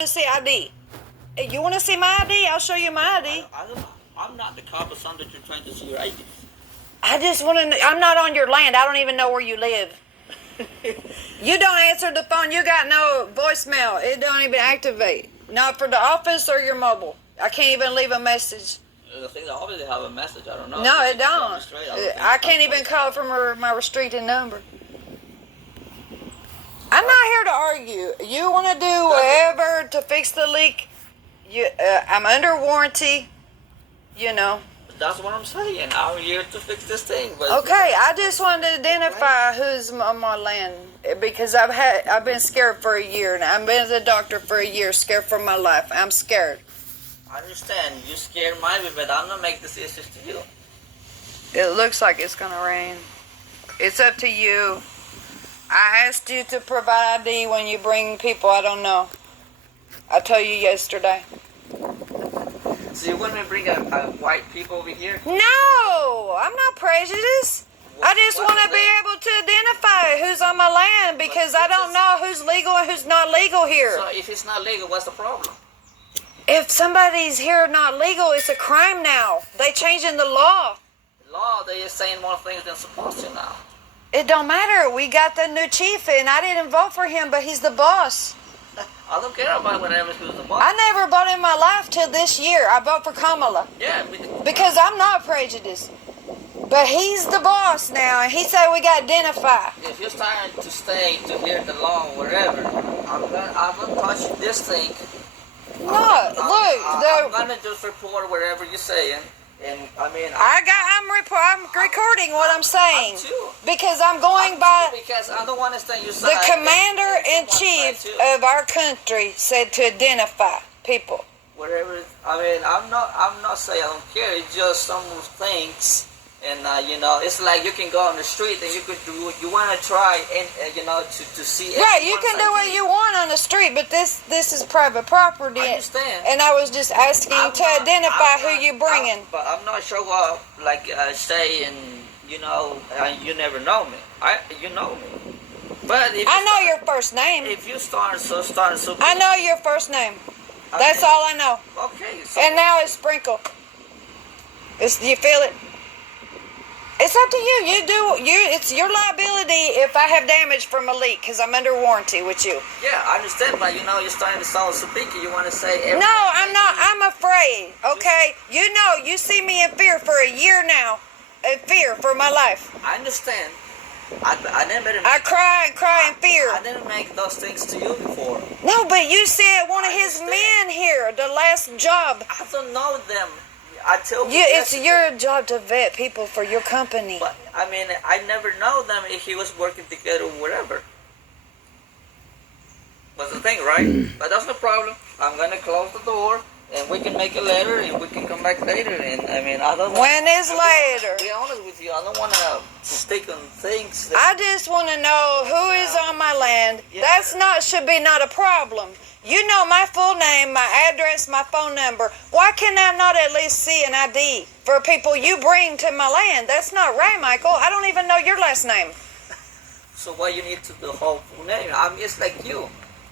To see ID. You want to see my ID? I'll show you my ID. I'm not the cop or something that you're trying to see your ID. I just want to. I'm not on your land. I don't even know where you live. You don't answer the phone. You got no voicemail. It don't even activate. Not for the office or your mobile. I can't even leave a message. I think they obviously have a message. I don't know. No, it don't. I can't even call from my restricted number. I'm not here to argue. You want to do whatever to fix the leak. I'm under warranty. You know. That's what I'm saying. I'm here to fix this thing. But okay, I just wanted to identify who's on my land because I've been scared for a year and I've been to the doctor for a year, scared for my life. I'm scared. I understand. You scared me, but I'm not making decisions to you. It looks like it's gonna rain. It's up to you. I asked you to provide ID when you bring people I don't know. I told you yesterday. So you want me to bring a white people over here? No, I'm not prejudiced. I just want to be able to identify who's on my land because I don't know who's legal and who's not legal here. So if it's not legal, what's the problem? If somebody's here not legal, it's a crime now. They changing the law. Law, they are saying more things than supposed to now. It don't matter. We got the new chief, and I didn't vote for him, but he's the boss. I don't care about whatever who's the boss. I never voted in my life till this year. I vote for Kamala. Yeah. Because I'm not prejudiced. But he's the boss now, and he said we got to identify. If you're trying to stay to hear the law or whatever, I'm gonna touch this thing. No, I'm gonna just report whatever you're saying. And I mean, I'm recording what I'm saying too. because I'm going by. Because I don't understand you. The commander-in-chief of our country said to identify people. Whatever. I mean, I'm not saying I don't care. It's just some things, and you know, it's like you can go on the street and you could do. You want to try and you know to see. Right, you can do what you want on the street, but this is private property. I understand. And I was just asking to identify who you bringing. But I'm not show up like say and you know you never know me. You know me. But if I know your first name. If you start so. I know your first name. Okay. That's all I know. Okay. So and now it's Sprinkle. You feel it? It's up to you. It's your liability if I have damage from a leak because I'm under warranty with you. Yeah, I understand, but you know you're starting to sound so picky. You want to say no, I'm not. I'm afraid. Okay, you know, you see me in fear for a year now. In fear for my life. I understand. I cry and cry in fear. I didn't make those things to you before. No, but you said one of his men here, the last job. I don't know them. I tell you. It's your job to vet people for your company. But, I mean, I never know them if he was working together or whatever. That's the thing, right? But that's no problem. I'm going to close the door. And we can make a letter, and we can come back later. And I mean, I don't. When is later? To be honest with you, I don't want to stick on things. I just want to know who is on my land. Yeah. Should be not a problem. You know my full name, my address, my phone number. Why can I not at least see an ID for people you bring to my land? That's not right, Michael. I don't even know your last name. So why you need the whole full name? I'm just like you.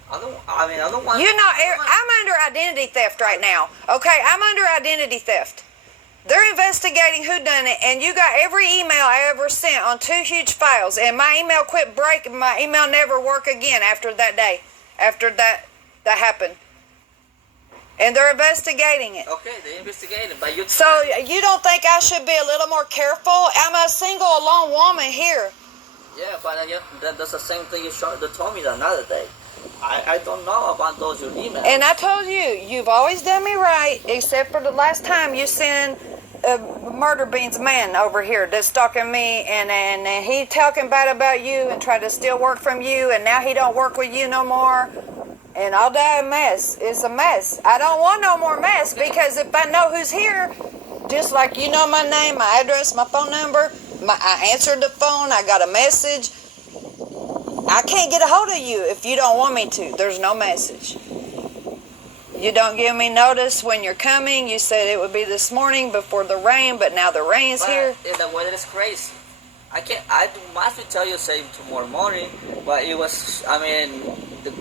I don't want. You know, I'm under identity theft right now. Okay, I'm under identity theft. They're investigating who done it, and you got every email I ever sent on 2 huge files, and my email quit breaking. My email never worked again after that day, after that happened. And they're investigating it. Okay, they're investigating, but you. So you don't think I should be a little more careful? I'm a single, alone woman here. Yeah, but that's the same thing you told me the other day. I don't know about those your emails. And I told you, you've always done me right, except for the last time you sent Murder Beans man over here that's stalking me, and he talking bad about you and tried to steal work from you, and now he don't work with you no more. And all that mess. It's a mess. I don't want no more mess because if I know who's here, just like you know my name, my address, my phone number, I answered the phone, I got a message. I can't get a hold of you if you don't want me to. There's no message. You don't give me notice when you're coming. You said it would be this morning before the rain, but now the rain's here. The weather is crazy. I must tell you say tomorrow morning, but it was, I mean,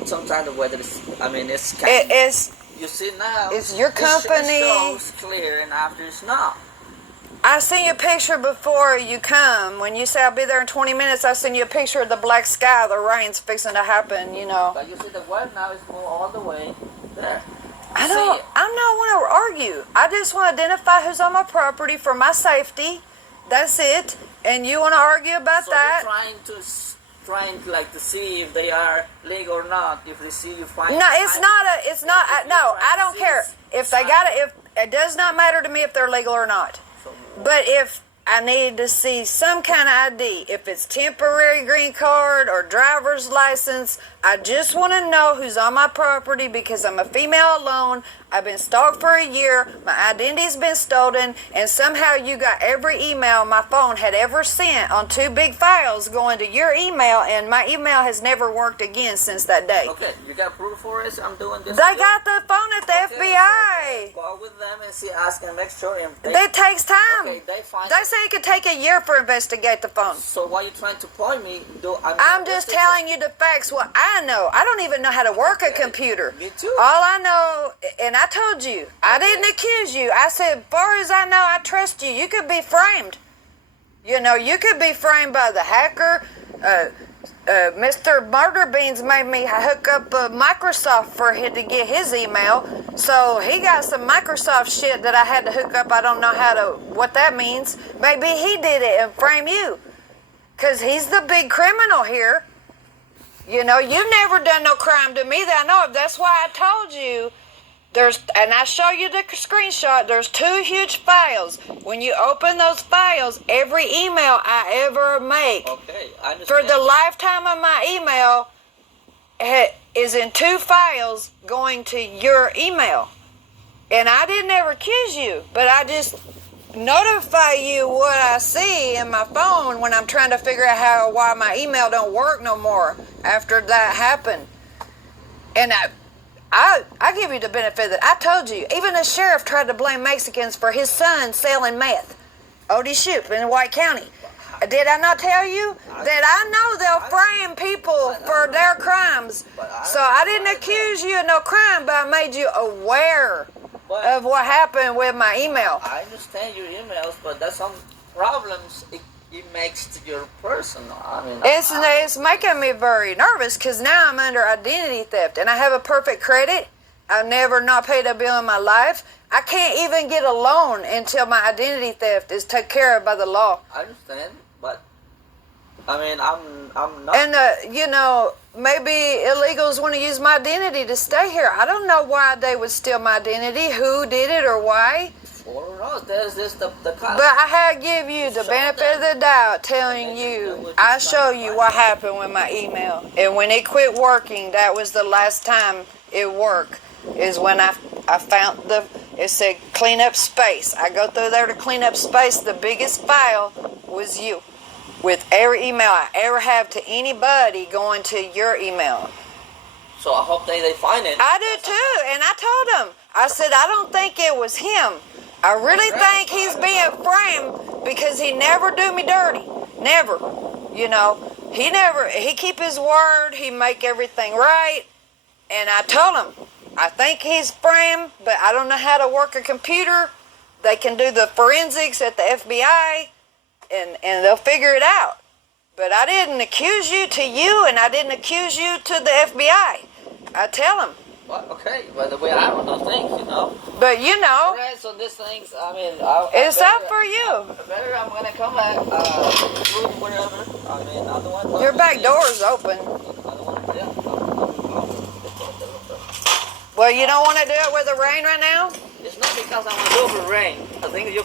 sometimes the weather is. I mean, it's kind. It's You see now. It's your It company. shows clear, and after it's not. I seen you a picture before you come. When you say I'll be there in 20 minutes, I seen you a picture of the black sky. The rain's fixing to happen, you know. But you see the weather now is moving all the way there. I don't want to argue. I just want to identify who's on my property for my safety. That's it. And you want to argue about So that? you're trying to like to see if they are legal or not. If they see you find. No, it's not a. It's not. No, I don't care if they got it. If it does not matter to me if they're legal or not. But if I need to see some kind of ID, if it's temporary green card or driver's license, I just want to know who's on my property because I'm a female alone. I've been stalked for a year. My identity's been stolen, and somehow you got every email my phone had ever sent on 2 big files going to your email, and my email has never worked again since that day. Okay, you got proof for it? I'm doing this. They got the phone at the FBI. So call with them and see, ask and make sure. That takes time. Okay, They say it could take a year for investigate the phone. So why are you trying to point me? I'm just telling you the facts. What I know. I don't even know how to work a computer. Me too. All I know, and I told you, I didn't accuse you. I said, as far as I know, I trust you. You could be framed. You know, you could be framed by the hacker. Mr. Murderbeans made me hook up Microsoft for him to get his email. So he got some Microsoft shit that I had to hook up. I don't know what that means. Maybe he did it and frame you. Because he's the big criminal here. You know, you've never done no crime to me that I know of. That's why I told you. And I show you the screenshot, there's 2 huge files. When you open those files, every email I ever make, okay, I understand. for the lifetime of my email, is in 2 files going to your email. And I didn't ever accuse you, but I just notify you what I see in my phone when I'm trying to figure out why my email don't work no more after that happened. And I give you the benefit that I told you. Even the sheriff tried to blame Mexicans for his son selling meth. Odie Shoup in White County. Did I not tell you that I know they'll frame people for their crimes? So I didn't accuse you of no crime, but I made you aware of what happened with my email. I understand your emails, but there's some problems it makes to your person. I mean, It's making me very nervous because now I'm under identity theft and I have a perfect credit. I've never not paid a bill in my life. I can't even get a loan until my identity theft is taken care of by the law. I understand, but I mean, I'm not. And you know, maybe illegals want to use my identity to stay here. I don't know why they would steal my identity, who did it, or why. Or no, there's this the cops. But I had to give you the benefit of the doubt, telling you, I show you what happened with my email. And when it quit working, that was the last time it worked, is when I found it said clean up space. I go through there to clean up space. The biggest file was you, with every email I ever have to anybody going to your email. So I hope they find it. I do too, and I told them, I said, I don't think it was him. I really think he's being framed because he never do me dirty. Never. You know, he keep his word, he make everything right. And I told him, I think he's framed, but I don't know how to work a computer. They can do the forensics at the FBI, and they'll figure it out. But I didn't accuse you to you, and I didn't accuse you to the FBI. I tell them. Well, okay, by the way, I don't know things, you know. But you know, Rest on these things, I mean, it's up for you. Better I'm gonna come back, whatever. I mean, I don't want. Your back door is open. I don't want. Yeah. Well, you don't want to do it with the rain right now? It's not because I want to do it with rain. I think you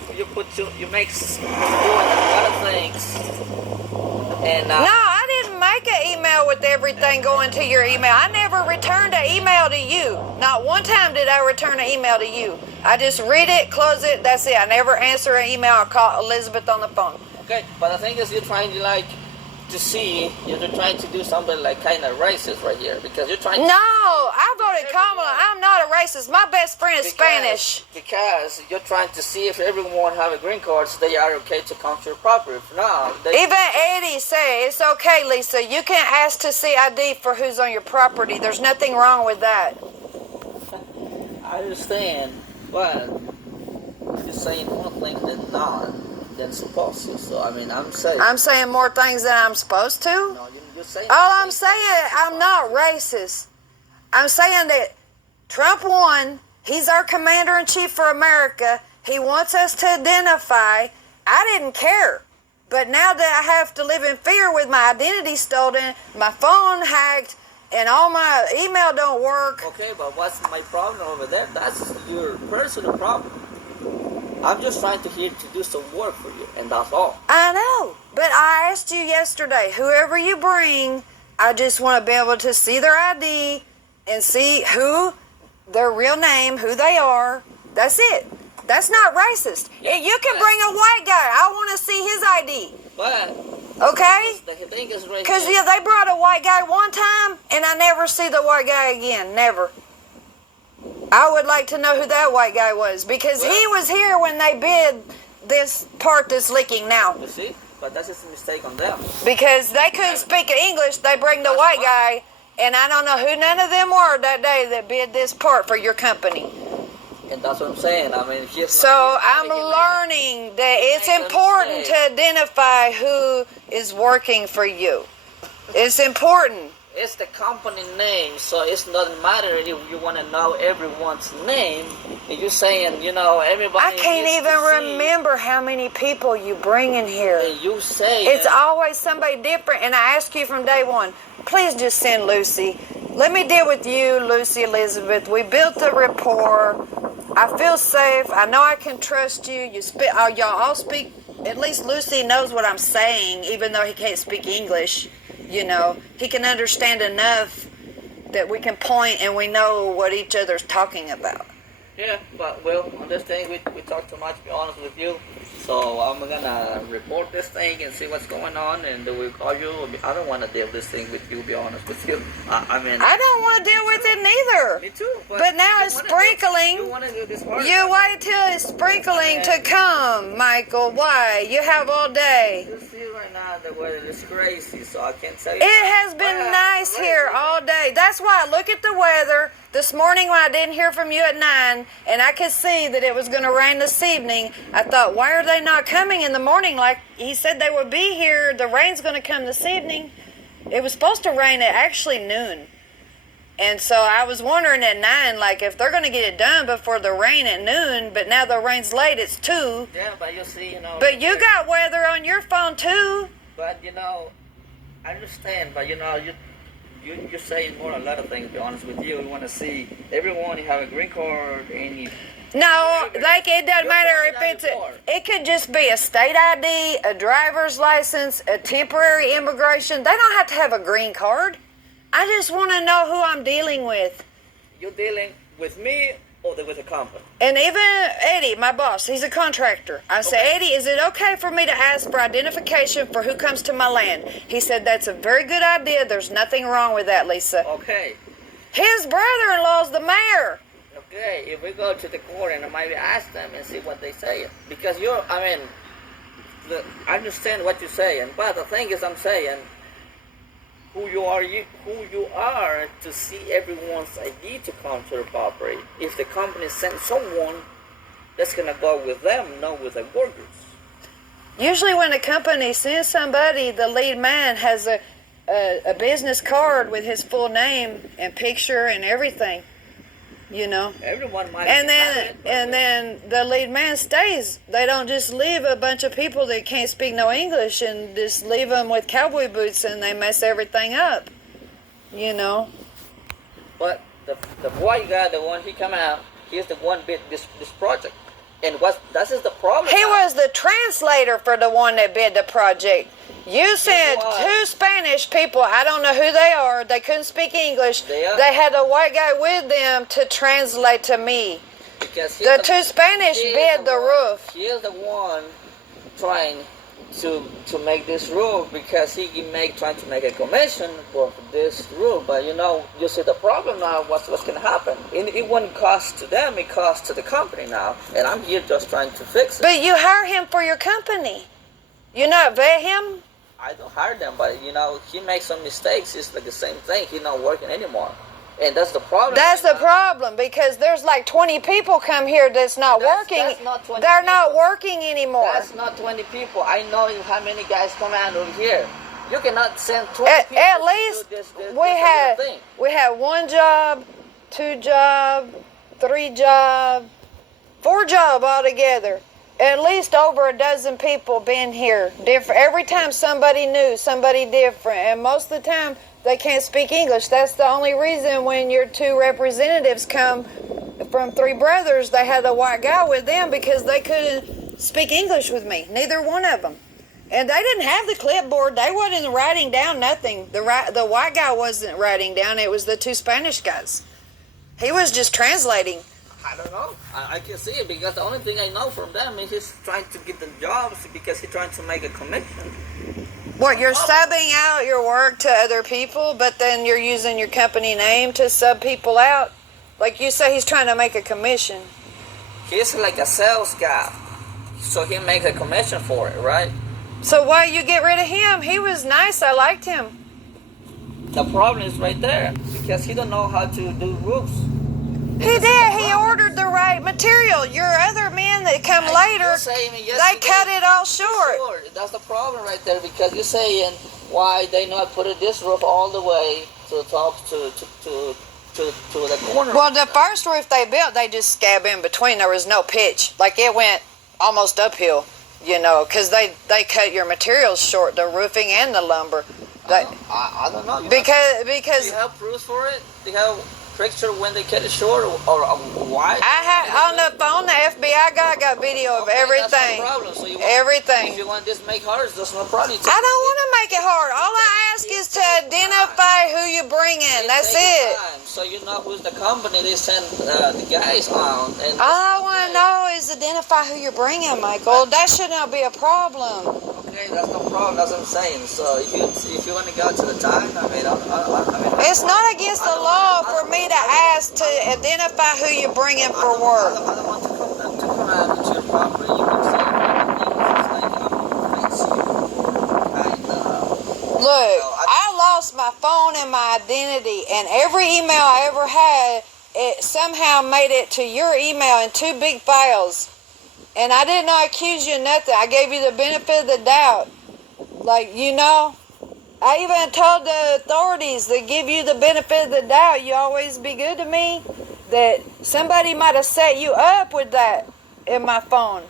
make doing a lot of things. And No, I didn't make an email with everything going to your email. I never returned an email to you. Not one time did I return an email to you. I just read it, close it, that's it. I never answer an email or call Elizabeth on the phone. okay, but the thing is, you're trying to see, you're trying to do something like kind of racist right here because you're trying. No, I voted Kamala. I'm not a racist. My best friend is Spanish. Because you're trying to see if everyone have a green card, so they are okay to come to your property. If not, Even Eddie say it's okay, Lisa. You can ask to see ID for who's on your property. There's nothing wrong with that. I understand, but you're saying more things than supposed to. So I mean, I'm saying more things than I'm supposed to. No, you're saying. All I'm saying, I'm not racist. I'm saying that Trump won. He's our commander-in-chief for America. He wants us to identify. I didn't care. But now that I have to live in fear with my identity stolen, my phone hacked, and all my email don't work. Okay, but what's my problem over there? That's your personal problem. I'm just trying to do some work for you, and that's all. I know. But I asked you yesterday, whoever you bring, I just want to be able to see their ID and see their real name, who they are. That's it. That's not racist. You can bring a white guy. I want to see his ID. But okay? The thing is racist. Because they brought a white guy one time, and I never see the white guy again. Never. I would like to know who that white guy was, because he was here when they bid this part that's leaking now. You see? But that's just a mistake on them. Because they couldn't speak English, they bring the white guy, and I don't know who none of them were that day that bid this part for your company. And that's what I'm saying. I mean, I'm learning that it's important to identify who is working for you. It's important. It's the company name, so it doesn't matter if you want to know everyone's name. And you're saying, everybody. I can't even remember how many people you bring in here. And you say it's always somebody different. And I ask you from day one, please just send Lucy. Let me deal with you, Lucy Elizabeth. We built a rapport. I feel safe. I know I can trust you. Y'all all speak. At least Lucy knows what I'm saying, even though he can't speak English. He can understand enough that we can point and we know what each other's talking about. Yeah, but on this thing we talk too much, to be honest with you. So I'm gonna report this thing and see what's going on, and we'll call you. I don't want to deal with this thing with you, to be honest with you. I don't want to deal with it neither. Me too. But now it's sprinkling. You want to do this part? You wait till it's sprinkling to come, Michael. Why? You have all day. You see right now the weather is crazy, so I can't tell you. It has been nice here all day. That's why I look at the weather. This morning when I didn't hear from you at 9 and I could see that it was going to rain this evening, I thought, why are they not coming in the morning like he said they would be here? The rain's going to come this evening. It was supposed to rain at actually noon. And so I was wondering at 9, like, if they're going to get it done before the rain at noon, but now the rain's late, it's 2. Yeah, but you see, But you got weather on your phone too. But, I understand, but, you're saying a lot of things, to be honest with you. We want to see everyone have a green card, No, it doesn't matter if it could just be a state ID, a driver's license, a temporary immigration. They don't have to have a green card. I just want to know who I'm dealing with. You're dealing with me or with a company? And even Eddie, my boss, he's a contractor. I said, Eddie, is it okay for me to ask for identification for who comes to my land? He said, that's a very good idea. There's nothing wrong with that, Lisa. Okay. His brother-in-law's the mayor. Okay, if we go to the court and maybe ask them and see what they say. Because I understand what you're saying, but the thing is I'm saying, who you are to see everyone's ID to come to the property. If the company sends someone, that's going to go with them, not with the workers. Usually when a company sends somebody, the lead man has a business card with his full name and picture and everything. Everyone might. And then the lead man stays. They don't just leave a bunch of people that can't speak no English and just leave them with cowboy boots and they mess everything up. But the white guy, the one he come out, he's the one bid this project. And that is the problem. He was the translator for the one that bid the project. You sent 2 Spanish people. I don't know who they are. They couldn't speak English. They had a white guy with them to translate to me. Because the 2 Spanish bid the roof. He is the one trying to make this rule because he trying to make a commission for this rule. But you see the problem now. What's gonna happen? It wouldn't cost to them. It costs to the company now, and I'm here just trying to fix it. But you hire him for your company. You not vet him? I don't hire them, but he makes some mistakes. It's like the same thing. He's not working anymore, and that's the problem. That's the problem because there's like 20 people come here that's not working. That's not 20 They're not people. working anymore. That's not 20 people. I know how many guys come out over here. You cannot send 20 people At least to do this we had 1 job, 2 job, 3 job, 4 job altogether. At least over a dozen people been here. Different. Every time somebody new, somebody different, and most of the time they can't speak English. That's the only reason when your 2 representatives come from 3 brothers, they had a white guy with them because they couldn't speak English with me. Neither one of them. And they didn't have the clipboard. They wasn't writing down nothing. The white guy wasn't writing down. It was the 2 Spanish guys. He was just translating. I don't know. I can see it because the only thing I know from them is he's trying to get the jobs because he's trying to make a commission. What, you're subbing out your work to other people, but then you're using your company name to sub people out? Like you say, he's trying to make a commission. He's like a sales guy, so he makes a commission for it, right? So why you get rid of him? He was nice. I liked him. The problem is right there because he don't know how to do roofs. He did. He ordered the right material. Your other men that come later, they cut it all short. Sure, that's the problem right there because you're saying why they not put this roof all the way to the top to the corner. Well, the first roof they built, they just scab in between. There was no pitch. Like it went almost uphill, because they cut your materials short, the roofing and the lumber. I don't know. Because do you have proofs for it? Do you have picture when they cut it short or why? I had on the phone, the FBI guy got video of everything. That's no problem. So everything. If you want this make hard, that's no problem. I don't want to make it hard. All I ask is to identify who you bring in. That's it. So you know who's the company they send the guys on. And all I want to know is identify who you're bringing, Michael. That should not be a problem. Okay, that's no problem. That's what I'm saying. So if you want to go to the time, I mean, it's not against the law for me to ask to identify who you bring in for work. I don't want to come out into your property. You can say look, I lost my phone and my identity, and every email I ever had, it somehow made it to your email in 2 big files. And I did not accuse you of nothing. I gave you the benefit of the doubt. I even told the authorities that give you the benefit of the doubt, you always be good to me, that somebody might have set you up with that in my phone.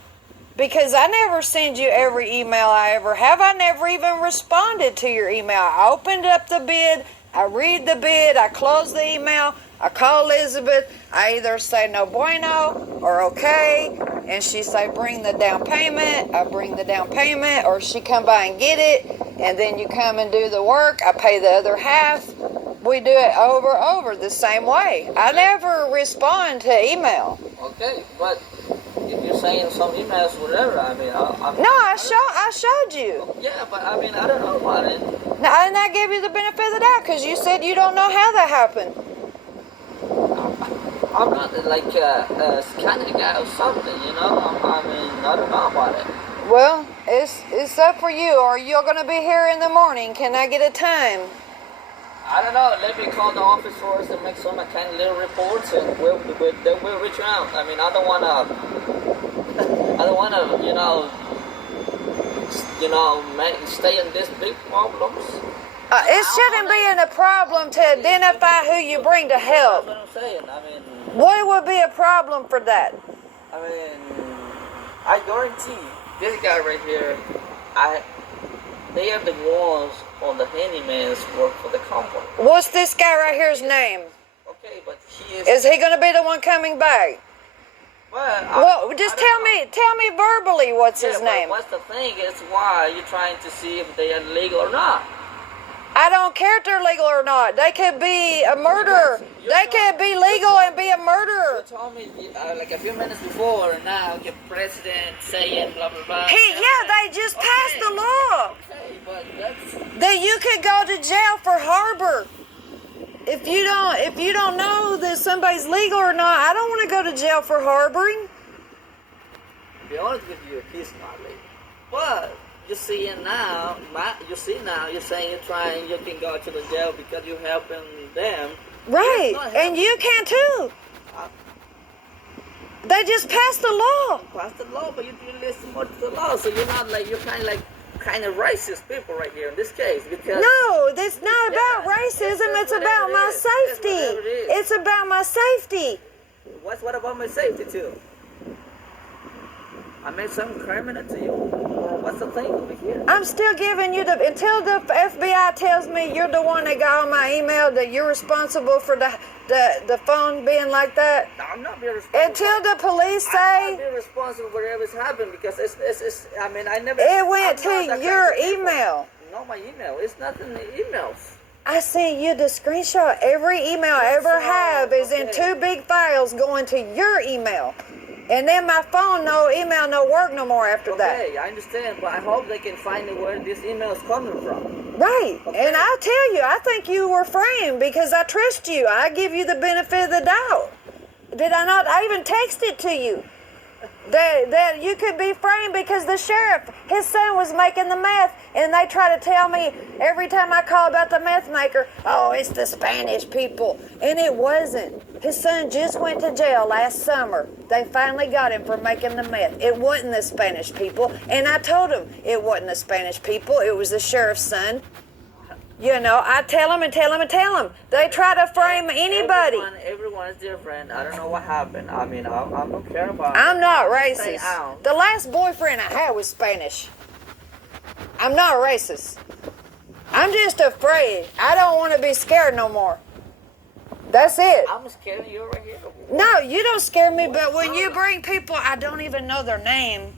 Because I never send you every email I ever have. I never even responded to your email. I opened up the bid, I read the bid, I close the email, I call Elizabeth, I either say no bueno or okay, and she say bring the down payment, I bring the down payment, or she come by and get it, and then you come and do the work, I pay the other half. We do it over the same way. I never respond to email. Okay, but if you're saying some emails, whatever, I mean, I showed you. Yeah, but I mean, I don't know about it. Now, and I gave you the benefit of the doubt because you said you don't know how that happened. I'm not like a scanning guy or something, I mean, I don't know about it. Well, it's up for you. Are you going to be here in the morning? Can I get a time? I don't know. Let me call the office for us and make some kind of little reports, and we'll reach out. I mean, I don't wanna, stay in this big problems. It shouldn't be a problem to identify who you bring to help. That's what I'm saying. I mean, what would be a problem for that? I mean, I guarantee this guy right here, they are the ones on the handyman's work for the company. What's this guy right here's name? Okay, but he is. Is he going to be the one coming back? Well, just tell me verbally what's his name. What's the thing is why you're trying to see if they are legal or not. I don't care if they're legal or not. They could be a murderer. They could be legal and be a murderer. told me like a few minutes before, and now the president saying blah blah blah. They just passed the law Okay, but that's that you could go to jail for harbor. If you don't know that somebody's legal or not, I don't want to go to jail for harboring. to be honest with you, he's not legal. But you see now, you're saying you can go to the jail because you're helping them. Right, It's not and you can too. They just passed the law. Pass the law, but you didn't listen more to the law, so you're not like, you're kind of racist people right here in this case, because No, that's not about Yeah, racism. that's It's about whatever my it is. That's safety. whatever it is. It's about my safety. what about my safety too? I made some criminal to you. What's the thing over here? I'm still giving you until the FBI tells me you're the one that got on my email, that you're responsible for the phone being like that. I'm not being responsible. Until the police I'm say not being responsible for whatever's happened, because it's I mean, I never. it went I'm to not that your kind of people. email. No, my email. It's not in the emails. I sent you the screenshot. Every email I ever have is in Okay. 2 big files going to your email. And then my phone, no email, no work no more after that. Okay, I understand, but I hope they can find where this email is coming from. Right. Okay. And I'll tell you, I think you were framed because I trust you. I give you the benefit of the doubt. Did I not? I even texted to you that you could be framed because the sheriff, his son was making the meth, and they try to tell me every time I call about the meth maker, oh, it's the Spanish people. And it wasn't. His son just went to jail last summer. They finally got him for making the meth. It wasn't the Spanish people. And I told him it wasn't the Spanish people. It was the sheriff's son. You know, I tell him and tell him and tell him. They try to frame anybody. Everyone is different. I don't know what happened. I mean, I don't care about. I'm not Say racist. out. The last boyfriend I had was Spanish. I'm not racist. I'm just afraid. I don't want to be scared no more. That's it. I'm scared of you right here. No, you don't scare me, but when you bring people I don't even know their name,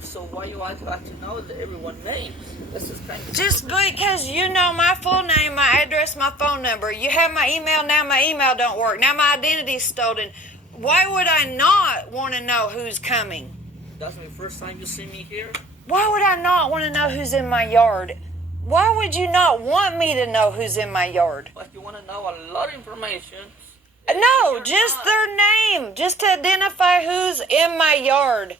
So why you want to know everyone's names? This is kind of. just because you know my full name, my address, my phone number. You have my email, now my email don't work. Now my identity's stolen. Why would I not want to know who's coming? That's my first time you see me here. Why would I not want to know who's in my yard? Why would you not want me to know who's in my yard? But you want to know a lot of information. No, You're just not. their name, just to identify who's in my yard.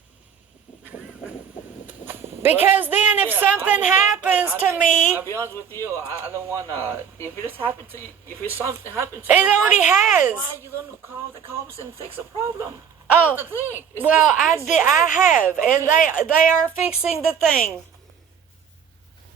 Because then if Yeah, something I happens understand, to me, I'll be honest with you. I don't wanna. If it happened to you, if something happened to you, it already has. Why you don't call the cops and fix the problem? Oh, That's the thing. well, I have, and they are fixing the thing.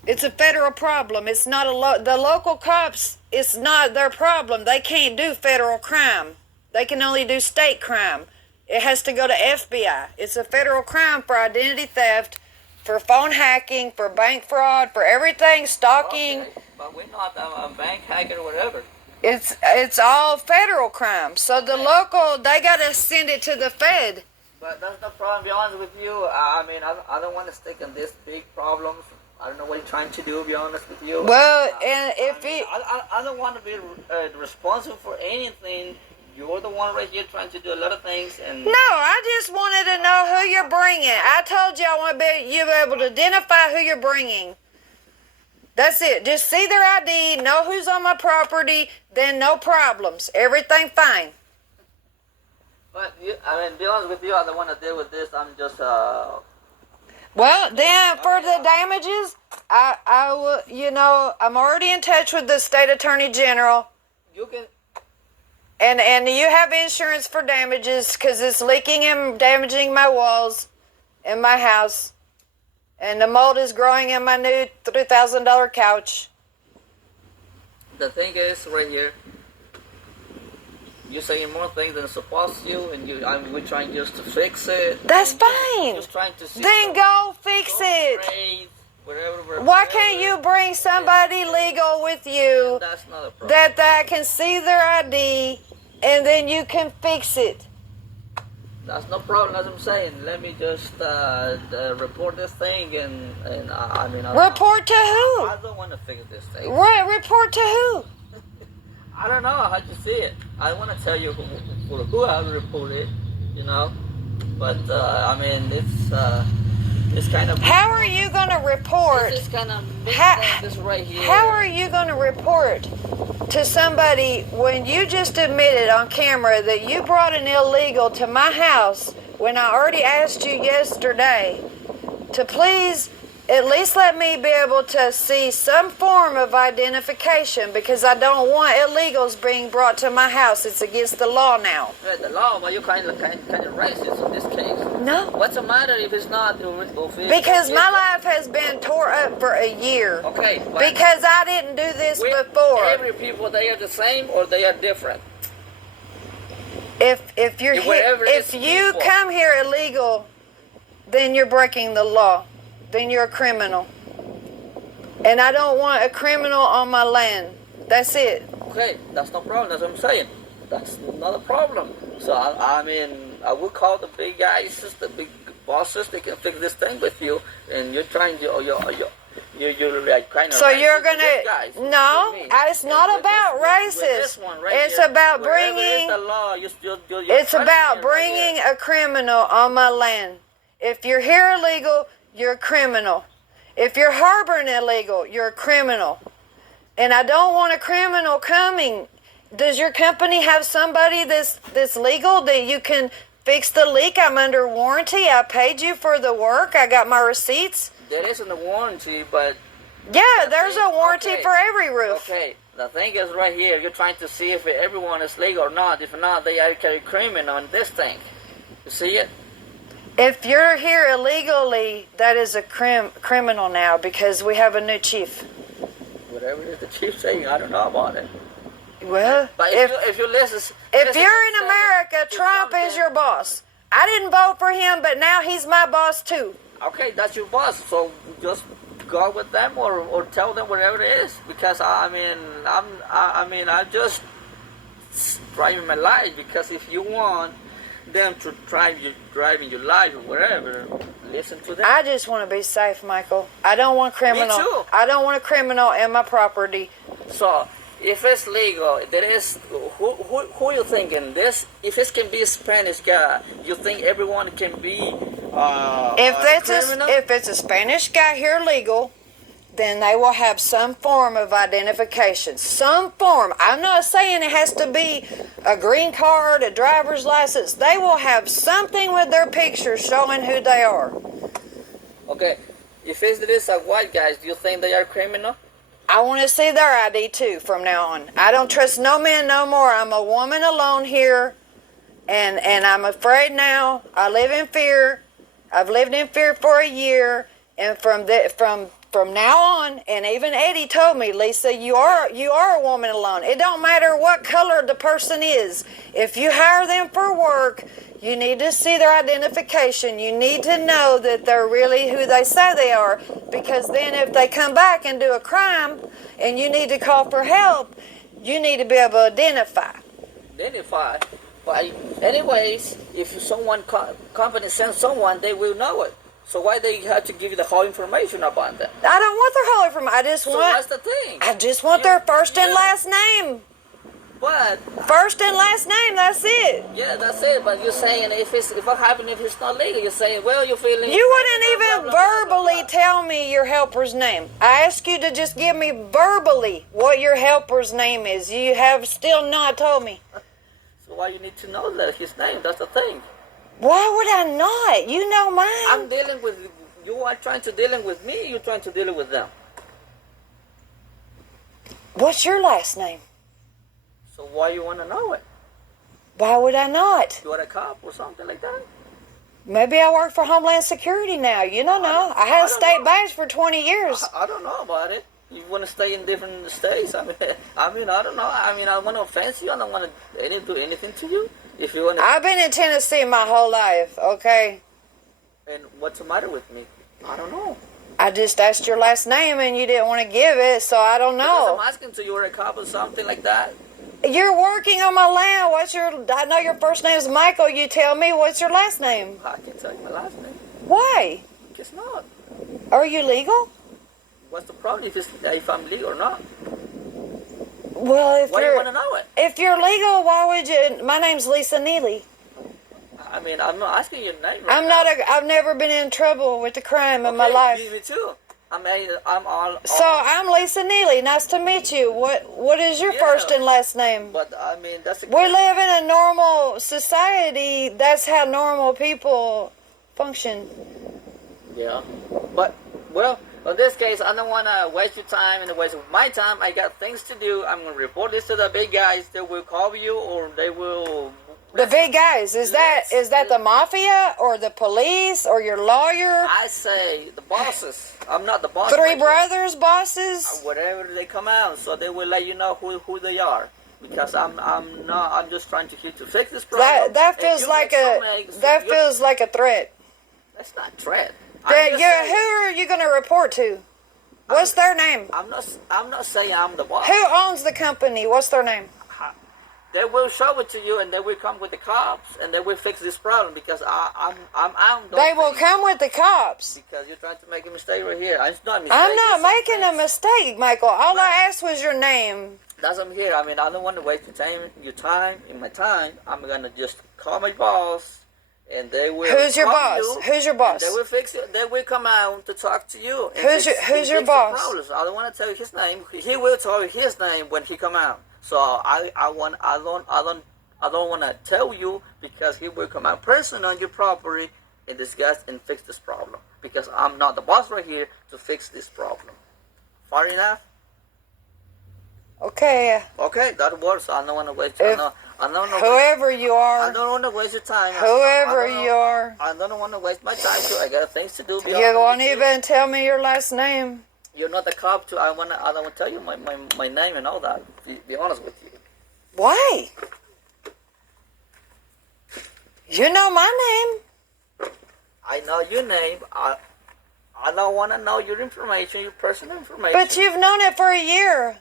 It's a federal problem. It's not the local cops. It's not their problem. They can't do federal crime. They can only do state crime. It has to go to FBI. It's a federal crime for identity theft, for phone hacking, for bank fraud, for everything, stalking. Okay, but we're not a bank hacker or whatever. It's all federal crime. So the local, they gotta send it to the Fed. But that's no problem. To be honest with you, I mean, I don't want to stick in this big problems. I don't know what you're trying to do. To be honest with you. Well, and if I don't want to be responsible for anything. You're the one right here trying to do a lot of things, and no, I just wanted to know who you're bringing. I told you I want to be able to identify who you're bringing. That's it. Just see their ID, know who's on my property, then no problems. Everything fine. But I mean, to be honest with you, I don't want to deal with this. I'm just Well, then for the damages, I will. You know, I'm already in touch with the state attorney general. you can. And you have insurance for damages because it's leaking and damaging my walls in my house. And the mold is growing in my new $3,000 couch. The thing is, right here, you're saying more things than supposed to, and we're trying just to fix it. That's and fine. Just trying to see. Then go fix it. Trade, whatever, Why can't you bring somebody legal with you That's not a problem. that can see their ID and then you can fix it? That's no problem. As I'm saying, let me just report this thing, and I mean. Report to who? I don't want to fix this thing. Right, report to who? I don't know how you see it. I want to tell you who I report it, you know. But I mean, it's kind of. How are you going to report? This is kind of this right here. How are you going to report to somebody when you just admitted on camera that you brought an illegal to my house when I already asked you yesterday to please at least let me be able to see some form of identification, because I don't want illegals being brought to my house. It's against the law now. Yeah, the law, but you're kind of racist in this case. No. What's the matter if it's not? Because my life has been tore up for a year. Okay. Because I didn't do this before. Every people, they are the same or they are different. If you're here, if you come here illegal, then you're breaking the law. Then you're a criminal. And I don't want a criminal on my land. That's it. Okay, that's no problem. That's what I'm saying. That's not a problem. So I mean, I will call the big guys, the big bosses. They can fix this thing with you. And you're trying to, you're like kind of. So you're gonna no. It's not about racist. It's about bringing. It's about bringing a criminal on my land. If you're here illegal, you're a criminal. If you're harboring illegal, you're a criminal. And I don't want a criminal coming. Does your company have somebody that's legal that you can fix the leak? I'm under warranty. I paid you for the work. I got my receipts. There isn't a warranty, but... Yeah, there's a warranty for every roof. Okay, the thing is right here. You're trying to see if everyone is legal or not. If not, they are carry criminal on this thing. You see it? If you're here illegally, that is a criminal now, because we have a new chief. Whatever it is the chief saying, I don't know about it. Well, but if you listen, if you're in America, Trump is your boss. I didn't vote for him, but now he's my boss too. Okay, that's your boss. So just go with them or tell them whatever it is. Because I'm just driving my life. Because if you want them to driving your life or whatever, listen to them. I just want to be safe, Michael. I don't want criminal. Me too. I don't want a criminal in my property. So if it's legal, there is who you thinking this? If it can be a Spanish guy, you think everyone can be if it's a Spanish guy here legal, then they will have some form of identification. Some form. I'm not saying it has to be a green card, a driver's license. They will have something with their picture showing who they are. Okay. If it is a white guy, do you think they are criminal? I want to see their ID too from now on. I don't trust no man no more. I'm a woman alone here, and I'm afraid now. I live in fear. I've lived in fear for a year, and from now on, and even Eddie told me, Lisa, you are a woman alone. It don't matter what color the person is. If you hire them for work, you need to see their identification. You need to know that they're really who they say they are, because then if they come back and do a crime and you need to call for help, you need to be able to identify. Identify? But anyways, if someone company sends someone, they will know it. So why they have to give you the whole information about them? I don't want their whole information. That's the thing. I just want their first and last name. But first and last name, that's it. Yeah, that's it. But you're saying if what happened if it's not legal, you're saying, well, you're feeling. You wouldn't even verbally tell me your helper's name. I ask you to just give me verbally what your helper's name is. You have still not told me. So why you need to know that his name? That's the thing. Why would I not? You know mine. I'm dealing with you. Are trying to dealing with me. You're trying to deal with them. What's your last name? So why you want to know it? Why would I not? You're a cop or something like that? Maybe I work for Homeland Security now. You don't know. I had a state badge for 20 years. I don't know about it. You want to stay in different states? I mean, I don't know. I mean, I want to offend you. I don't want to do anything to you. If you want to... I've been in Tennessee my whole life, okay? And what's the matter with me? I don't know. I just asked your last name and you didn't want to give it, so I don't know. Because I'm asking to you were a cop or something like that. You're working on my land. I know your first name is Michael. You tell me, what's your last name? I can't tell you my last name. Why? Guess not. Are you legal? What's the problem if I'm legal or not? Well, Why do you want to know it? if you're legal, why would you? My name's Lisa Neely. I mean, I'm not asking your name. I'm not I've never been in trouble with a crime in my life. Me too. I mean, I'm all. So I'm Lisa Neely. Nice to meet you. What is your first and last name? But I mean, that's. We live in a normal society. That's how normal people function. Yeah, but well, in this case, I don't want to waste your time and waste my time. I got things to do. I'm gonna report this to the big guys. They will call you, or they will. The big guys, is that the mafia or the police or your lawyer? I say the bosses. I'm not the boss. Three brothers, bosses? Whatever they come out, so they will let you know who they are. Because I'm not. I'm just trying to fix this problem. That feels like a threat. That's not threat. Who are you going to report to? What's their name? I'm not saying I'm the boss. Who owns the company? What's their name? They will show it to you, and they will come with the cops, and they will fix this problem because I'm. They will come with the cops. Because you're trying to make a mistake right here. It's not a mistake. I'm not making a mistake, Michael. All I asked was your name. That's what I'm here. I mean, I don't want to waste your time, and my time. I'm gonna just call my boss, and they will. Who's your boss? Who's your boss? They will fix it. They will come out to talk to you. Who's your boss? I don't want to tell you his name. He will tell you his name when he come out. So I don't want to tell you because he will come out personally on your property and discuss and fix this problem. Because I'm not the boss right here to fix this problem. Far enough? Okay. Okay, that works. I don't want to waste. Whoever you are. I don't want to waste your time. Whoever you are. I don't want to waste my time too. I got things to do. You won't even tell me your last name. You're not the cop too. I don't want to tell you my name and all that. Be honest with you. Why? You know my name. I know your name. I don't want to know your information, your personal information. But you've known it for a year.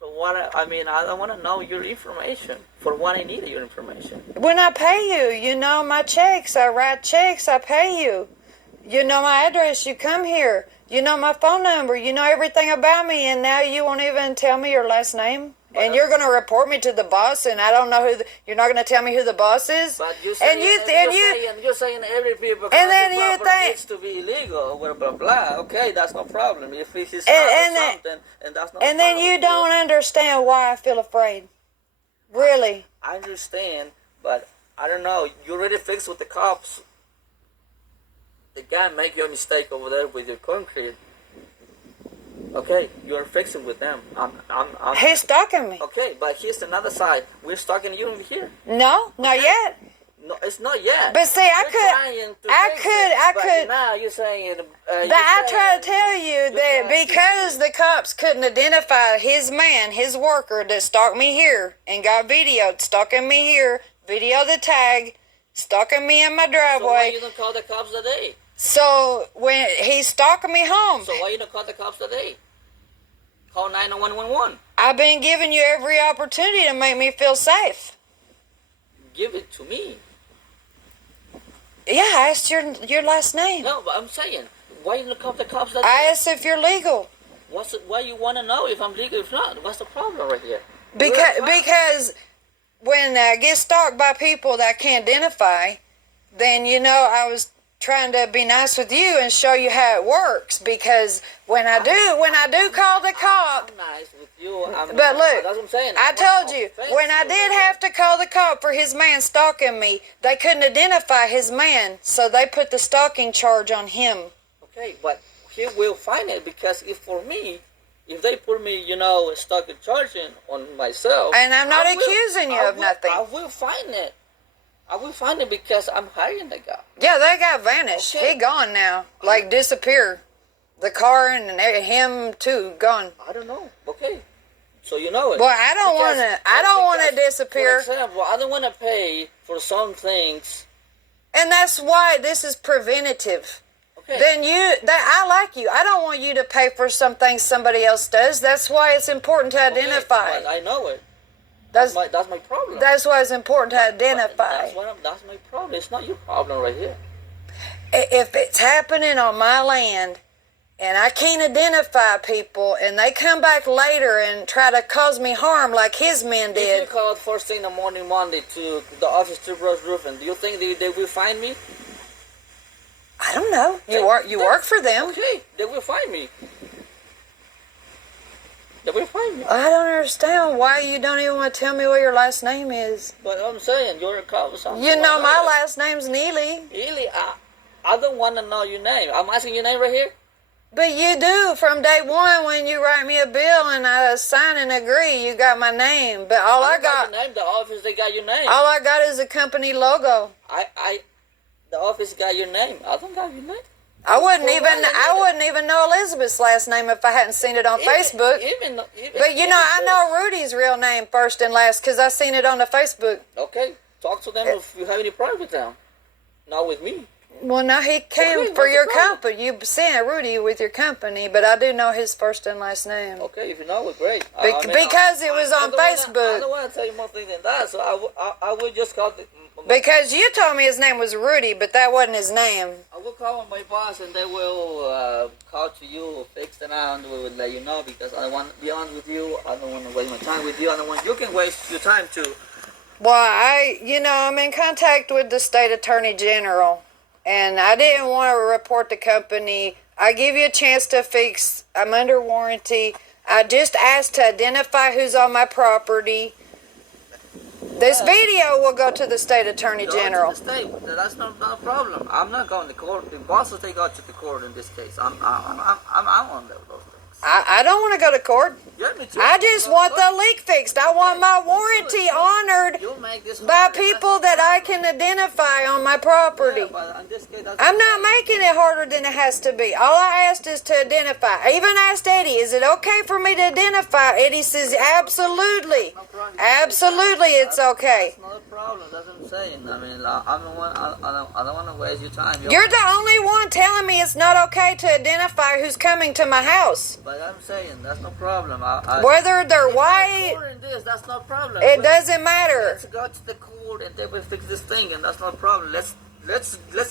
So what? I mean, I don't want to know your information. For what I need your information. When I pay you, you know my checks. I write checks. I pay you. You know my address. You come here. You know my phone number. You know everything about me, and now you won't even tell me your last name. And you're going to report me to the boss, and I don't know who. You're not going to tell me who the boss is. But you're saying, you're saying every people. And then you think needs to be illegal. Blah blah blah. Okay, that's no problem. If he's something, and that's not. And then you don't understand why I feel afraid. Really. I understand, but I don't know. You already fixed with the cops. The guy make your mistake over there with your concrete. Okay, you're fixing with them. He's stalking me. Okay, but here's another side. We're stalking you over here. No, not yet. No, it's not yet. But see, I could. Now you're saying. I try to tell you that because the cops couldn't identify his man, his worker that stalked me here and got videoed, stalking me here, video the tag, stalking me in my driveway. So why you don't call the cops today? So when he's stalking me home. So why you don't call the cops today? Call 911. I've been giving you every opportunity to make me feel safe. Give it to me. Yeah, I asked your last name. No, but I'm saying, why you don't call the cops today? I asked if you're legal. Why you want to know if I'm legal or not? What's the problem right here? Because when I get stalked by people that I can't identify, then I was trying to be nice with you and show you how it works. Because when I do call the cop, I'm nice with you. But look, that's what I'm saying. I told you when I did have to call the cop for his man stalking me, they couldn't identify his man, so they put the stalking charge on him. Okay, but he will find it because if they put me, stalking charging on myself, and I'm not accusing you of nothing. I will find it. I will find it because I'm hiring the guy. Yeah, that guy vanished. Okay. He gone now. Like disappear. The car and him too gone. I don't know. Okay. So you know it. Well, I don't want to disappear. For example, I don't want to pay for some things. And that's why this is preventative. Okay. Then I like you. I don't want you to pay for some things somebody else does. That's why it's important to identify. Okay, I know it. That's my problem. That's why it's important to identify. That's my problem. It's not your problem right here. If it's happening on my land, and I can't identify people, and they come back later and try to cause me harm like his men If you did. called first thing in the morning Monday to the office to brush roofing, do you think they will find me? I don't know. You work for them. Okay, they will find me. They will find me. I don't understand why you don't even want to tell me what your last name is. But I'm saying you're a cop or something. You know like my that. last name's Neely. Really, I don't want to know your name. I'm asking your name right here. But you do from day one when you write me a bill and I sign and agree. You got my name, but all I don't got, your name. The office they got your name. all I got is a company logo. The office got your name. I don't got your name. I wouldn't Well, even, why I wouldn't even know Elizabeth's last name if I hadn't seen it on Facebook. But you know, I know Rudy's real name first and last because I seen it on the Facebook. Okay, talk to them if you have any problem with them. Not with me. Well, no, he came Okay, for what's the your problem? company. You sent Rudy with your company, but I do know his first and last name. Okay, if you know it, great. Because it was on I Facebook. don't want to tell you more things than that, so I will just call Because you told me his name was Rudy, but that wasn't his name. I will call my boss and they will call to you, fix it out, and we will let you know because I don't want to be honest with you. I don't want to waste my time with you. I don't want you can waste your time too. Well, I'm in contact with the state attorney general, and I didn't want to report the company. I give you a chance to fix. I'm under warranty. I just asked to identify who's on my property. This video will go to the state attorney general. Go to the state. That's not a problem. I'm not going to court. The bosses they go to the court in this case. I'm on those things. I don't want to go to court. Yeah, me too. I just want the leak fixed. I want my warranty honored You'll make this by hard. people that I can identify on my property. Yeah, but in this case, that's I'm not making it harder than it has to be. All I asked is to identify. I even asked Eddie, is it okay for me to identify? Eddie says, absolutely. No problem. Absolutely, it's okay. That's not a problem. That's what I'm saying. I mean, I don't want to waste your time. You're the only one telling me it's not okay to identify who's coming to my house. But I'm saying that's no problem. Whether they're white, That's no problem. it doesn't matter. Let's go to the court and they will fix this thing, and that's no problem. Let's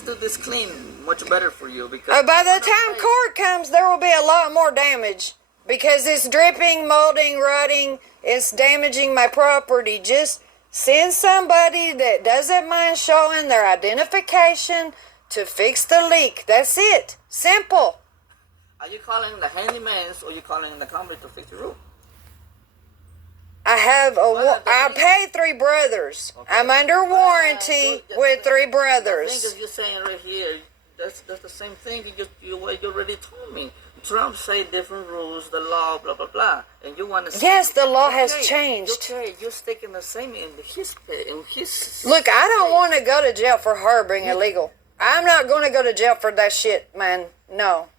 do this clean, much better for you because By the time court comes, there will be a lot more damage because it's dripping, molding, rotting. It's damaging my property. Just send somebody that doesn't mind showing their identification to fix the leak. That's it. Simple. Are you calling the handyman or you calling the company to fix your roof? I paid 3 brothers. Okay. I'm under warranty with 3 The thing brothers. is, you're saying right here, that's the same thing you already told me. Trump say different rules, the law, blah blah blah, and you want to. Yes, the law has changed. Okay, you're sticking the same in his. Look, I don't want to go to jail for harboring illegal. I'm not going to go to jail for that shit, man. No.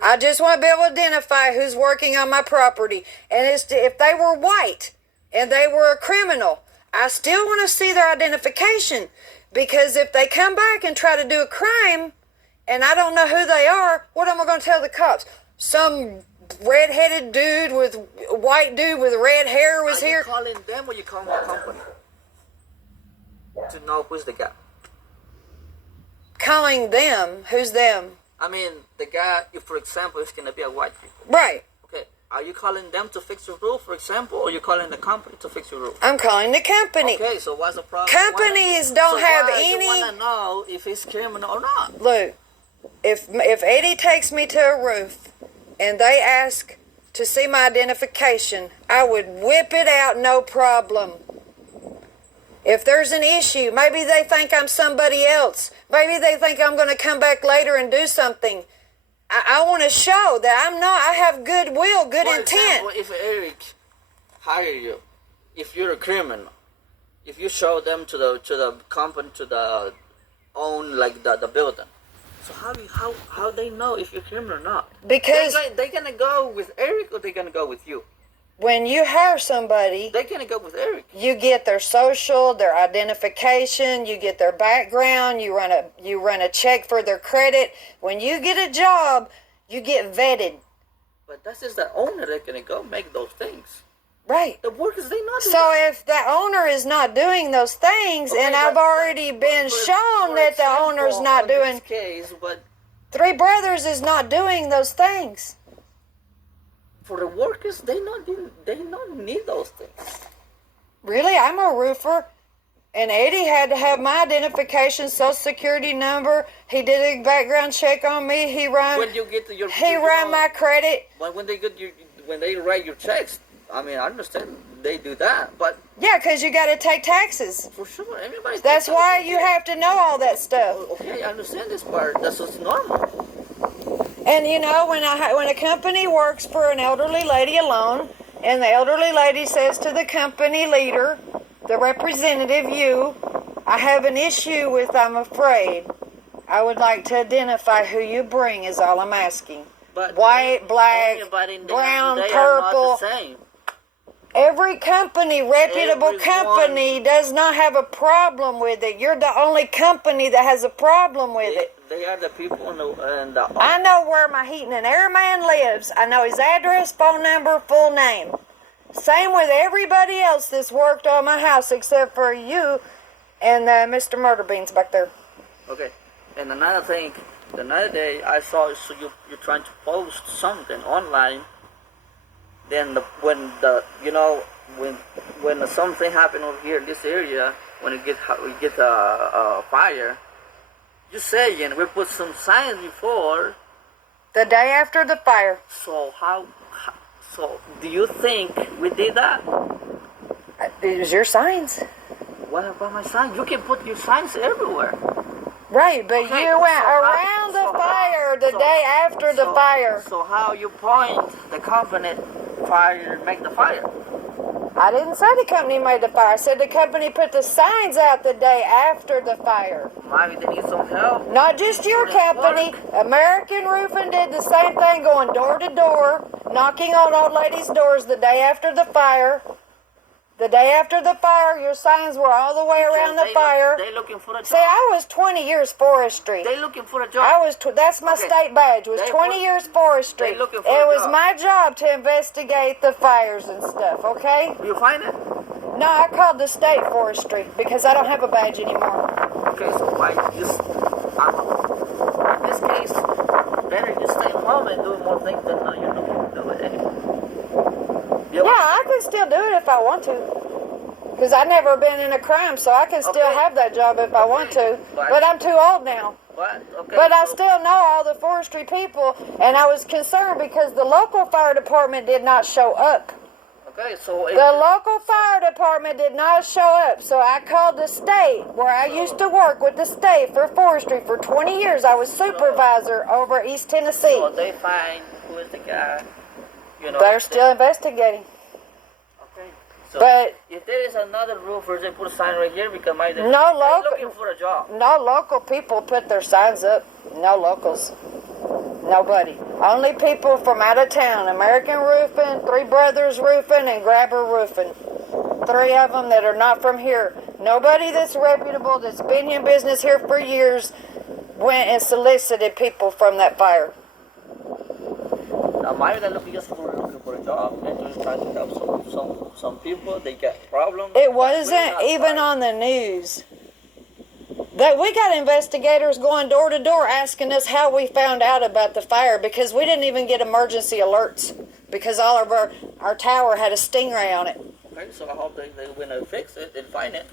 I just want to be able to identify who's working on my property. And if they were white and they were a criminal, I still want to see their identification. Because if they come back and try to do a crime and I don't know who they are, what am I going to tell the cops? Some red-headed dude with white dude with red hair was Are here. you calling them or you calling the company to know who's the guy? Calling them. Who's them? I mean, the guy, if for example, is gonna be a white people. Right. Okay, are you calling them to fix your roof, for example, or are you calling the company to fix your roof? I'm calling the company. Okay, so what's the problem? Companies don't have You any. want to know if he's criminal or not? Look, if Eddie takes me to a roof and they ask to see my identification, I would whip it out, no problem. If there's an issue, maybe they think I'm somebody else. Maybe they think I'm going to come back later and do something. I want to show that I'm not. I have goodwill, good For intent. example, if Eric hire you, if you're a criminal, if you show them to the company, to the own like the building, so how they know if you're criminal or not? Because They're gonna go with Eric or they're gonna go with you? when you hire somebody, They're gonna go with Eric. you get their social, their identification, you get their background, you run a check for their credit. When you get a job, you get vetted. But that's just the owner that's gonna go make those things. Right. The workers they not. So if the owner is not doing those things, Okay, and I've already been shown that the owner's not in doing, this case, but Three Brothers is not doing those things. For the workers, they not need those things. Really? I'm a roofer. And Eddie had to have my identification, social security number. He did a background check on me. He run When you get to your, my credit. when they get you, when they write your checks, I mean, I understand they do that, but Yeah, because you got to take taxes. for sure, everybody. That's why you have to know all that stuff. Okay, I understand this part. That's what's normal. And you know, when a company works for an elderly lady alone, and the elderly lady says to the company leader, the representative, I have an issue with, I'm afraid. I would like to identify who you bring is all I'm asking. But White, black, everybody in the brown, they purple. are not the same. Every company, reputable Everyone. company, does not have a problem with it. You're the only company that has a problem with it. They are the people in the I know where my heating and air man lives. I know his address, phone number, full name. Same with everybody else that's worked on my house except for you and Mr. Murder Beans back there. Okay, and another thing, the other day I saw you're trying to post something online. Then when something happened over here in this area, when we get a fire, you saying we put some signs before. The day after the fire. So so do you think we did that? It was your signs. What about my signs? You can put your signs everywhere. Right, but Okay, you went so how- around the so how- fire the so- day after the fire. So how you point the company fire make the fire? I didn't say the company made the fire. I said the company put the signs out the day after the fire. Maybe they need some help. Not just your company. American Roofing did the same thing, going door to door, knocking on old ladies' doors the day after the fire. The day after the fire, your signs were all the way around the fire. They looking for a job. See, I was 20 years forestry. They looking for a job. I was. That's my Okay. state badge. Was They 20 put- years forestry. they looking for It a was job. my job to investigate the fires and stuff. Okay. You find it? No, I called the state forestry because I don't have a badge anymore. Okay, so why just in this case, better just stay home and do more things than you're not going to do it anymore. Yeah, I can still do it if I want to. Because I've never been in a crime, so I can still Okay. have that job if I want to. But- But I'm too old now. But okay. But I so- still know all the forestry people, and I was concerned because the local fire department did not show up. Okay, so The local fire department did not show up, so I called the state, where I used to work with the state for forestry for 20 years. I was supervisor over East Tennessee. so they find who is the guy. They're still investigating. Okay. So But if there is another roofer, they put a sign right here because maybe they're No local- looking for a job. no local people put their signs up. No locals. Nobody. Only people from out of town. American Roofing, Three Brothers Roofing, and Grabber Roofing. Three of them that are not from here. Nobody that's reputable, that's been in business here for years, went and solicited people from that fire. Now maybe they're looking for a job and just trying to help some people. They get problems. It But we're wasn't not even trying. on the news. That we got investigators going door to door asking us how we found out about the fire because we didn't even get emergency alerts because all of our tower had a stingray on it. Okay, so I hope they when they fix it and find it.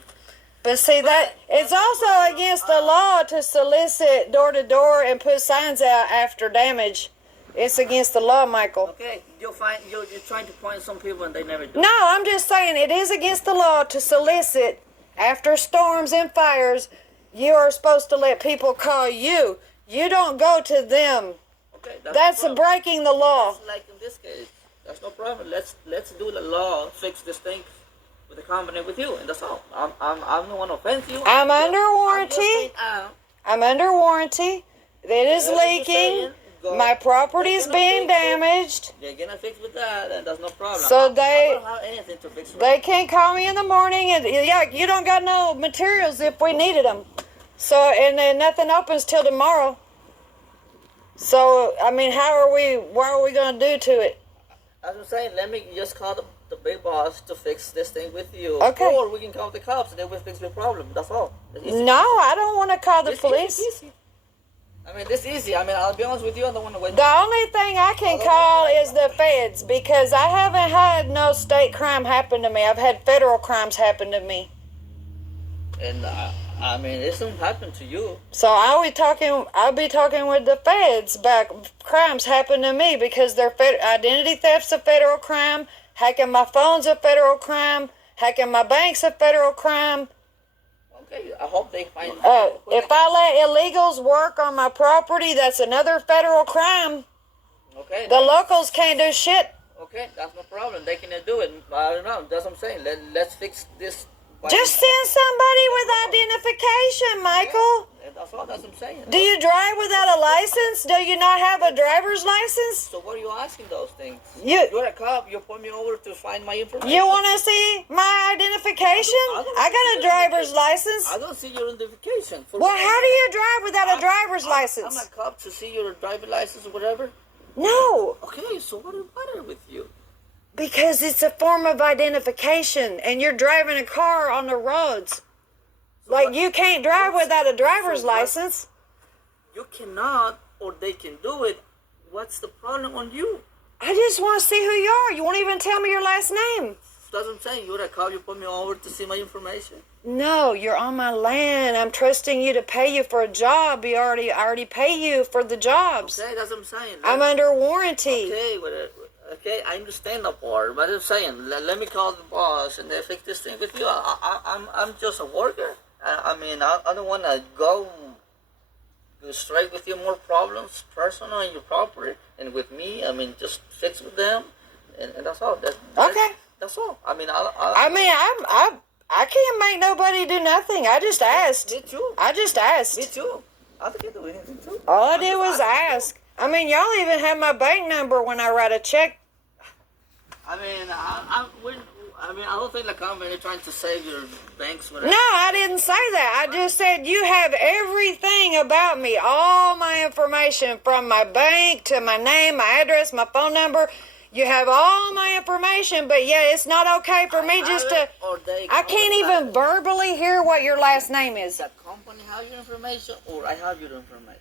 But see that it's also against the law to solicit door to door and put signs out after damage. It's against the law, Michael. Okay, you're trying to point some people and they never do. No, I'm just saying it is against the law to solicit after storms and fires. You are supposed to let people call you. You don't go to them. Okay, That's no problem. breaking the law. Just like in this case, that's no problem. Let's do the law, fix this thing with the company with you, and that's all. I don't want to offend you. I'm under I'm just warranty. saying, I'm under warranty. It is Whatever you're leaking. saying, go. My property's They're gonna being fix it. damaged. They're gonna fix with that, and that's no problem. So I don't have anything to fix with. They can't call me in the morning and yeah, you don't got no materials if we needed them. So and then nothing opens till tomorrow. So I mean, what are we gonna do to it? As I'm saying, let me just call the big boss to fix this thing with you. Okay. Or we can call the cops and they will fix the problem. That's all. It's easy. No, I don't want to call the It's police. easy. I mean, this is easy. I mean, I'll be honest with you. I don't want to wait. The only thing I can call is the feds because I haven't had no state crime happen to me. I've had federal crimes happen to me. And I mean, this don't happen to you. So I'll be talking with the feds about crimes happen to me because identity theft's a federal crime, hacking my phone's a federal crime, hacking my bank's a federal crime. Okay, I hope they find. If I let illegals work on my property, that's another federal crime. Okay. The locals can't do shit. Okay, that's no problem. They can do it. I don't know. That's what I'm saying. Let's fix this. Just send somebody with identification, Michael. Yeah, that's all. That's what I'm saying. Do you drive without a license? Do you not have a driver's license? So what are you asking those things? You You're a cop. You put me over to find my information. you want to see my identification? I got a driver's license. I don't see your identification. Well, how do you drive without a driver's I'm license? a cop to see your driver's license or whatever. No, Okay, so what is the matter with you? because it's a form of identification, and you're driving a car on the roads. Like you can't drive without a driver's license. You cannot, or they can do it. What's the problem on you? I just want to see who you are. You won't even tell me your last name. That's what I'm saying. You're a cop. You put me over to see my information. No, you're on my land. I'm trusting you to pay you for a job. I already pay you for the jobs. Okay, that's what I'm saying. I'm under warranty. Okay, I understand that part, but I'm saying let me call the boss and they fix this thing with you. I'm just a worker. I mean, I don't want to go straight with you more problems personal in your property and with me. I mean, just fix with them, and that's all. Okay. That's all. I mean, I can't make nobody do nothing. I just asked. Me too. I just asked. Me too. I can't do anything too. All I did was ask. I mean, y'all even have my bank number when I write a check. I mean, I don't think the company is trying to save your banks. Whatever. No, I didn't say that. I just said you have everything about me, all my information from my bank to my name, my address, my phone number. You have all my information, but yet it's not okay for me just to. I can't even verbally hear what your last name is. The company have your information, or I have your information.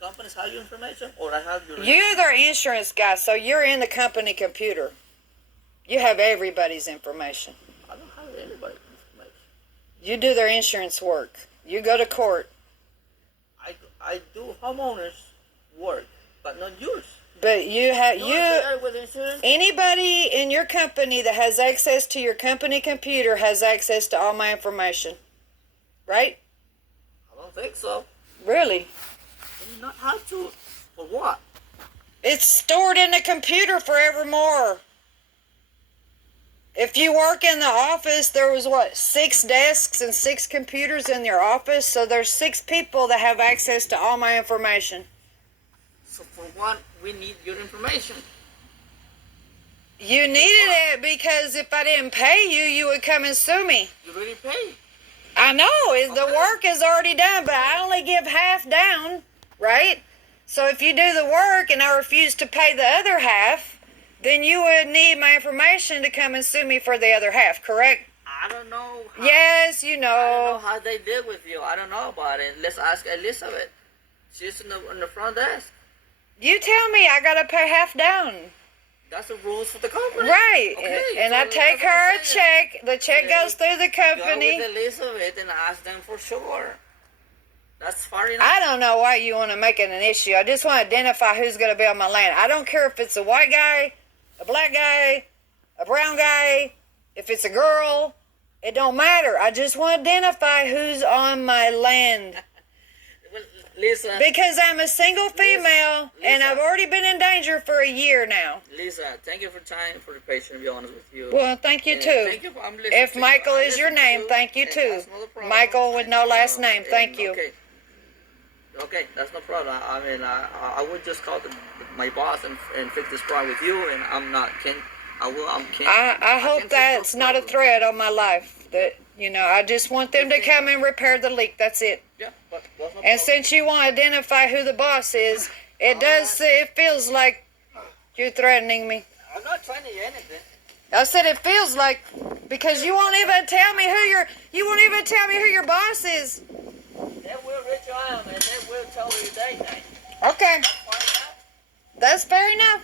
Companies have your information, or I have your. You're their insurance guy, so you're in the company computer. You have everybody's information. I don't have anybody's information. You do their insurance work. You go to court. I do homeowners work, but not yours. But you have With insurance? Anybody in your company that has access to your company computer has access to all my information, right? I don't think so. Really? You not have to. For what? It's stored in the computer forevermore. If you work in the office, there was 6 desks and 6 computers in your office, so there's 6 people that have access to all my information. So for what we need your information? You needed it because if I didn't pay you, you would come and sue me. You already paid. I know, the work is already done, but I only give half down, right? So if you do the work and I refuse to pay the other half, then you would need my information to come and sue me for the other half, correct? I don't know. Yes, you I don't know know. how they deal with you. I don't know about it. Let's ask Elizabeth. She's in the front desk. You tell me I gotta pay half down. That's the rules for the company. Right. Okay, And so I take that's what her I'm a saying. check. The check Okay. goes through the company. Go with Elizabeth and ask them for sure. That's far enough. I don't know why you want to make it an issue. I just want to identify who's going to be on my land. I don't care if it's a white guy, a black guy, a brown guy, if it's a girl. It don't matter. I just want to identify who's on my land. Well, Lisa. Because I'm a single female and Lisa. I've already been in danger for a year now. Lisa, thank you for time, for the patience, to be honest with you. Well, thank you And too. Thank you for, I'm listening If to you. Michael I'm is your listening to name, thank you and too. that's not a problem. Michael with no last name, And- thank you. Okay, that's no problem. I mean, I would just call my boss and fix this problem with you, and I'm not. I hope that's not a threat on my life. That I just want them to come and repair the leak. That's it. Yeah, but that's no And problem. since you want to identify who the boss is, it feels like you're threatening me. I'm not trying to do anything. I said it feels like Because you won't even tell me who your boss is. They will reach you out and they will tell you their name. Okay, Find out. that's fair enough.